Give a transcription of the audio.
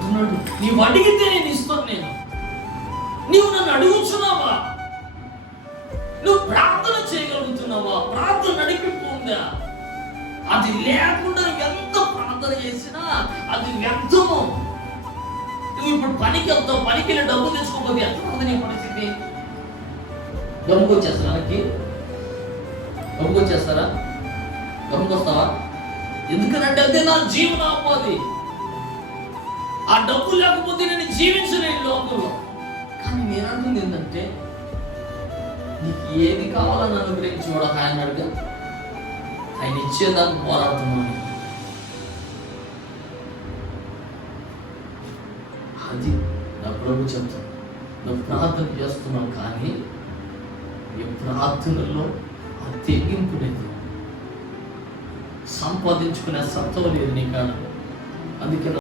అంటున్నాడు, నీవు అడిగితే నేను ఇస్తాను. నీవు నన్ను అడుగుతున్నావా? నువ్వు ప్రార్థన చేయగలుగుతున్నావా? ప్రార్థన నడిపింపు ఉందా? అది లేకుండా ఎంత ప్రార్థన చేసినా అది వ్యర్థము. నువ్వు ఇప్పుడు పనికి వెళ్తావు, పనికి వెళ్ళి డబ్బు తెచ్చుకోకపోతే ఎంత ఉంది నీ పరిస్థితి? గమ్ముకొచ్చేస్తారా? గమ్ముకొచ్చేస్తారా? గమ్ముకొస్తావా? ఎందుకనంటే అదే నా జీవనోపాధి. ఆ డబ్బు లేకపోతే నేను జీవించలేను లోకంలో. కానీ నేను అంటుంది ఏంటంటే, నీకు ఏది కావాలని అనుగ్రహించుకోవడం ఆయన అడుగు, ఆయన ఇచ్చేదాన్ని పోరాడుతున్నాను. అది నా ప్రభు చెప్తాను. నువ్వు ప్రార్థన చేస్తున్నావు, కానీ ఈ ప్రార్థనలో ఆ తెగింపు లేదు, సంపాదించుకునే సత్వం లేదు నీ కాడ. అందుకే